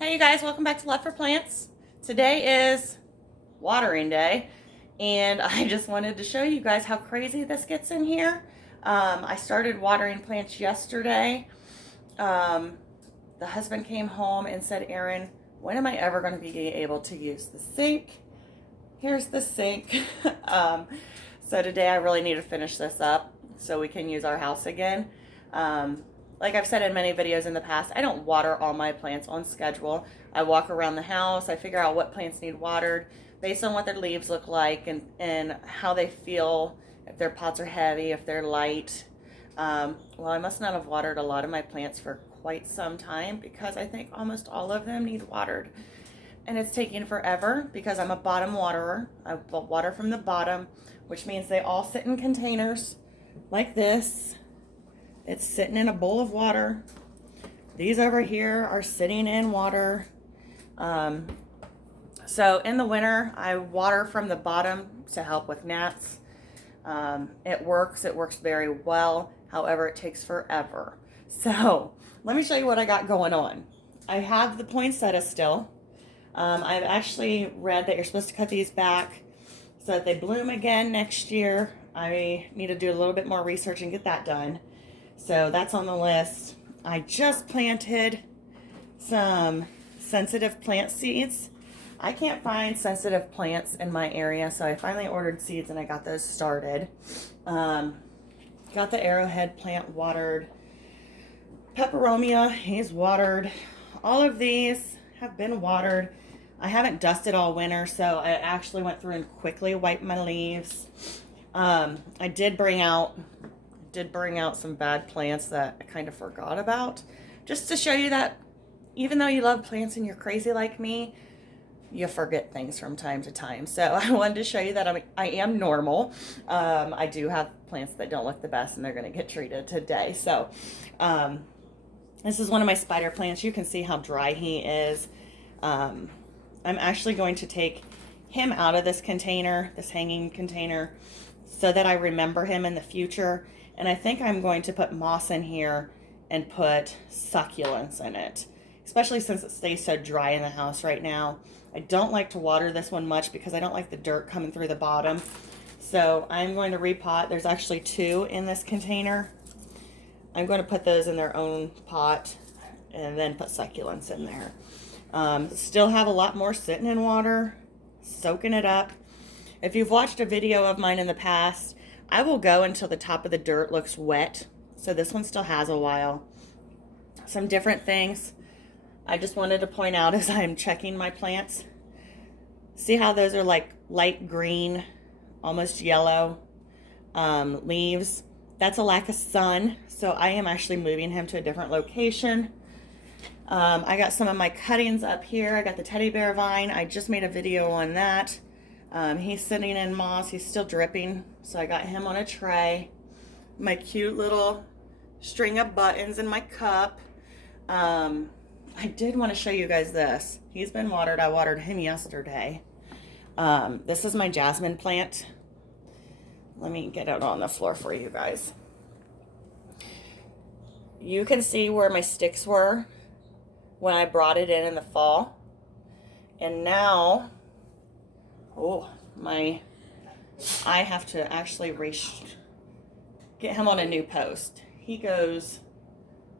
Hey you guys, welcome back to Love for Plants. Today is watering day, and I just wanted to show you guys how crazy this gets in here. I started watering plants yesterday. The husband came home and said, Erin, when am I ever going to be able to use the sink? Here's the sink. So today I really need to finish this up so we can use our house again. Like I've said in many videos in the past, I don't water all my plants on schedule. I walk around the house, I figure out what plants need watered based on what their leaves look like and how they feel, if their pots are heavy, if they're light. Well, I must not have watered a lot of my plants for quite some time because I think almost all of them need watered. And it's taking forever because I'm a bottom waterer. I water from the bottom, which means they all sit in containers like this. It's sitting in a bowl of water. These over here are sitting in water. So in the winter, I water from the bottom to help with gnats. It works very well. However, it takes forever. So let me show you what I got going on. I have the poinsettia still. I've actually read that you're supposed to cut these back so that they bloom again next year. I need to do a little bit more research and get that done. So that's on the list. I just planted some sensitive plant seeds. I can't find sensitive plants in my area, so I finally ordered seeds and I got those started. Got the arrowhead plant watered. Peperomia, he's watered. All of these have been watered. I haven't dusted all winter, so I actually went through and quickly wiped my leaves. I did bring out some bad plants that I kind of forgot about, just to show you that even though you love plants and you're crazy like me, you forget things from time to time. So I wanted to show you that I am normal. I do have plants that don't look the best and they're going to get treated today. So this is one of my spider plants. You can see how dry he is. I'm actually going to take him out of this container, this hanging container, so that I remember him in the future. And I think I'm going to put moss in here and put succulents in it, especially since it stays so dry in the house right now. I don't like to water this one much because I don't like the dirt coming through the bottom. So I'm going to repot. There's actually 2 in this container. I'm going to put those in their own pot and then put succulents in there. Still have a lot more sitting in water, soaking it up. If you've watched a video of mine in the past, I will go until the top of the dirt looks wet. So this one still has a while. Some different things I just wanted to point out as I'm checking my plants. See how those are like light green, almost yellow leaves? That's a lack of sun. So I am actually moving him to a different location. I got some of my cuttings up here. I got the teddy bear vine. I just made a video on that. He's sitting in moss. He's still dripping. So I got him on a tray. My cute little string of buttons in my cup. I did want to show you guys this. He's been watered. I watered him yesterday. This is my jasmine plant. Let me get it on the floor for you guys. You can see where my sticks were when I brought it in the fall. And now, I have to actually get him on a new post. He goes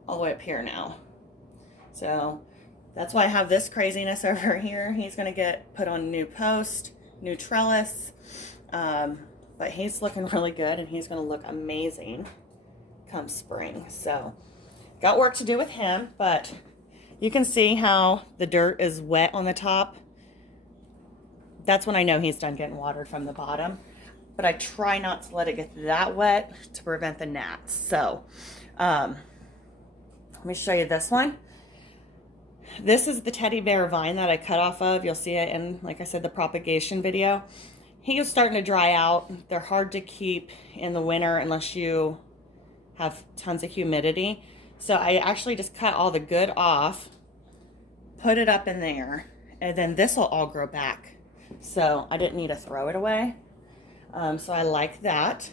all the way up here now. So that's why I have this craziness over here. He's going to get put on a new post, new trellis. But he's looking really good and he's going to look amazing come spring. So got work to do with him, but you can see how the dirt is wet on the top. That's when I know he's done getting watered from the bottom. But I try not to let it get that wet to prevent the gnats. So let me show you this one. This is the teddy bear vine that I cut off of. You'll see it in, like I said, the propagation video. He is starting to dry out. They're hard to keep in the winter unless you have tons of humidity. So I actually just cut all the good off, put it up in there, and then this will all grow back. So I didn't need to throw it away. So I like that.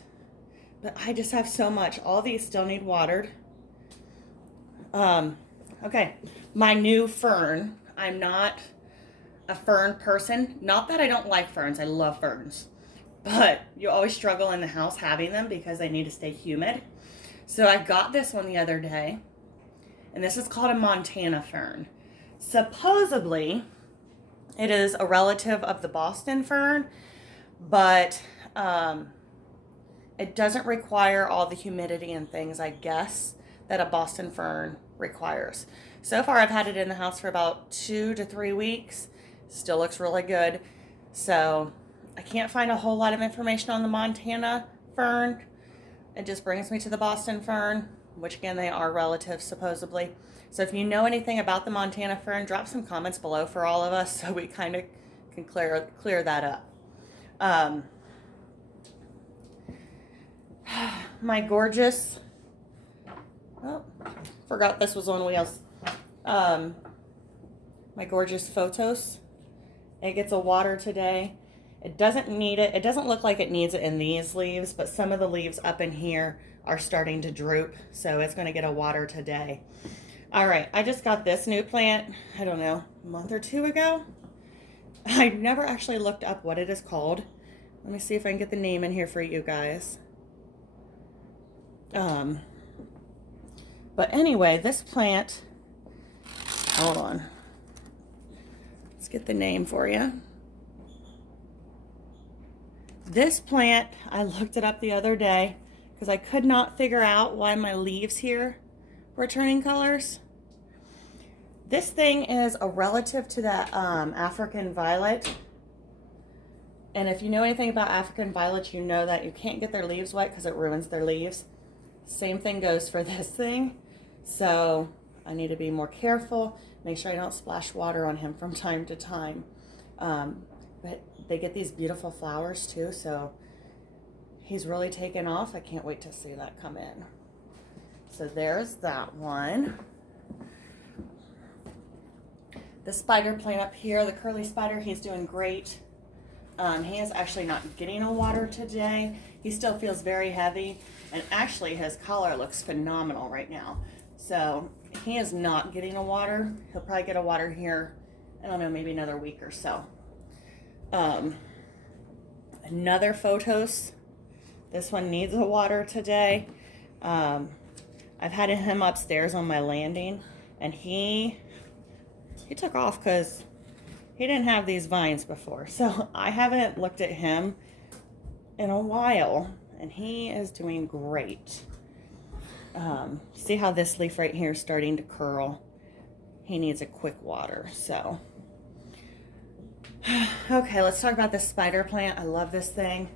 But I just have so much. All these still need watered. Okay, my new fern. I'm not a fern person. Not that I don't like ferns. I love ferns. But you always struggle in the house having them because they need to stay humid. So I got this one the other day. And this is called a Montana fern. Supposedly, it is a relative of the Boston fern, but it doesn't require all the humidity and things, I guess, that a Boston fern requires. So far, I've had it in the house for about 2 to 3 weeks. Still looks really good. So I can't find a whole lot of information on the Montana fern. It just brings me to the Boston fern, which again, they are relatives supposedly. So if you know anything about the Montana fern, drop some comments below for all of us so we kind of can clear that up. My gorgeous, oh, forgot this was on wheels. My gorgeous photos. It gets a water today. It doesn't need it. It doesn't look like it needs it in these leaves, but some of the leaves up in here are starting to droop, so it's going to get a water today. All right, I just got this new plant, I don't know, a month or 2 ago. I never actually looked up what it is called. Let me see if I can get the name in here for you guys. But anyway, this plant, hold on. Let's get the name for you. This plant, I looked it up the other day because I could not figure out why my leaves here were turning colors. This thing is a relative to that African violet. And if you know anything about African violets, you know that you can't get their leaves wet because it ruins their leaves. Same thing goes for this thing. So I need to be more careful, make sure I don't splash water on him from time to time. But they get these beautiful flowers too, so he's really taken off. I can't wait to see that come in. So there's that one. The spider plant up here, the curly spider, he's doing great. He is actually not getting a water today. He still feels very heavy, and actually his collar looks phenomenal right now. So he is not getting a water. He'll probably get a water here, I don't know, maybe another week or so. Another photos. This one needs a water today. I've had him upstairs on my landing, and he took off because he didn't have these vines before. So I haven't looked at him in a while, and he is doing great. See how this leaf right here is starting to curl? He needs a quick water, so. Okay, let's talk about this spider plant. I love this thing.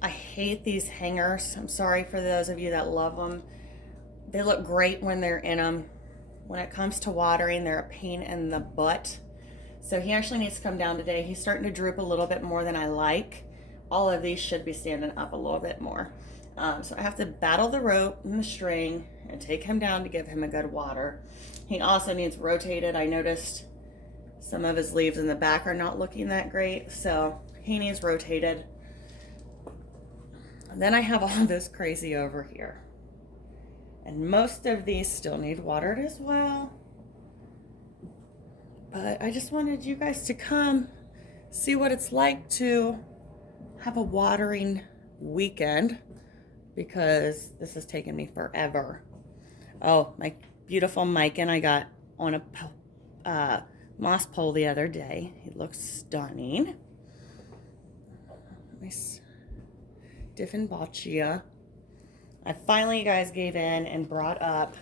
I hate these hangers. I'm sorry for those of you that love them. They look great when they're in them. When it comes to watering, they're a pain in the butt. So he actually needs to come down today. He's starting to droop a little bit more than I like. All of these should be standing up a little bit more. So I have to battle the rope and the string and take him down to give him a good water. He also needs rotated. I noticed some of his leaves in the back are not looking that great, so he needs rotated. And then I have all this crazy over here. And most of these still need watered as well. But I just wanted you guys to come see what it's like to have a watering weekend, because this has taken me forever. Oh, my beautiful mican I got on a moss pole the other day. He looks stunning. Nice Diffenbachia. I finally, guys, gave in and brought up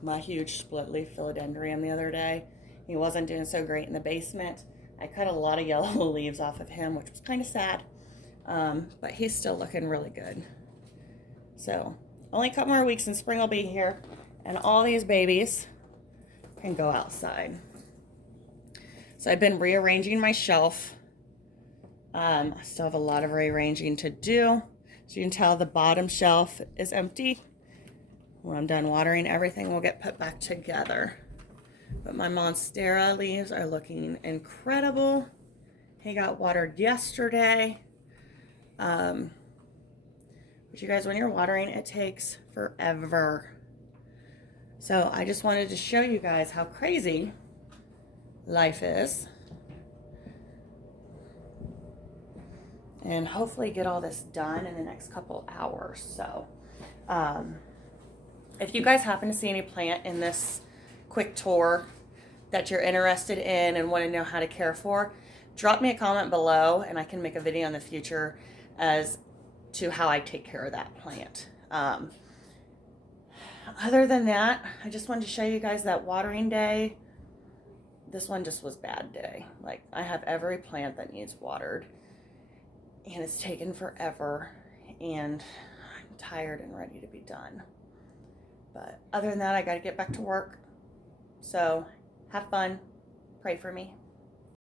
my huge split leaf philodendron the other day. He wasn't doing so great in the basement. I cut a lot of yellow leaves off of him, which was kind of sad. But he's still looking really good. So only a couple more weeks and spring will be here, and all these babies can go outside. So I've been rearranging my shelf. I still have a lot of rearranging to do. So you can tell the bottom shelf is empty. When I'm done watering, everything will get put back together. But my Monstera leaves are looking incredible. He got watered yesterday. But you guys, when you're watering, it takes forever. So I just wanted to show you guys how crazy life is. And hopefully get all this done in the next couple hours. So if you guys happen to see any plant in this quick tour that you're interested in and want to know how to care for, drop me a comment below and I can make a video in the future as to how I take care of that plant. Other than that, I just wanted to show you guys that watering day. This one just was bad day. Like, I have every plant that needs watered and it's taken forever and I'm tired and ready to be done. But other than that, I got to get back to work. So have fun. Pray for me.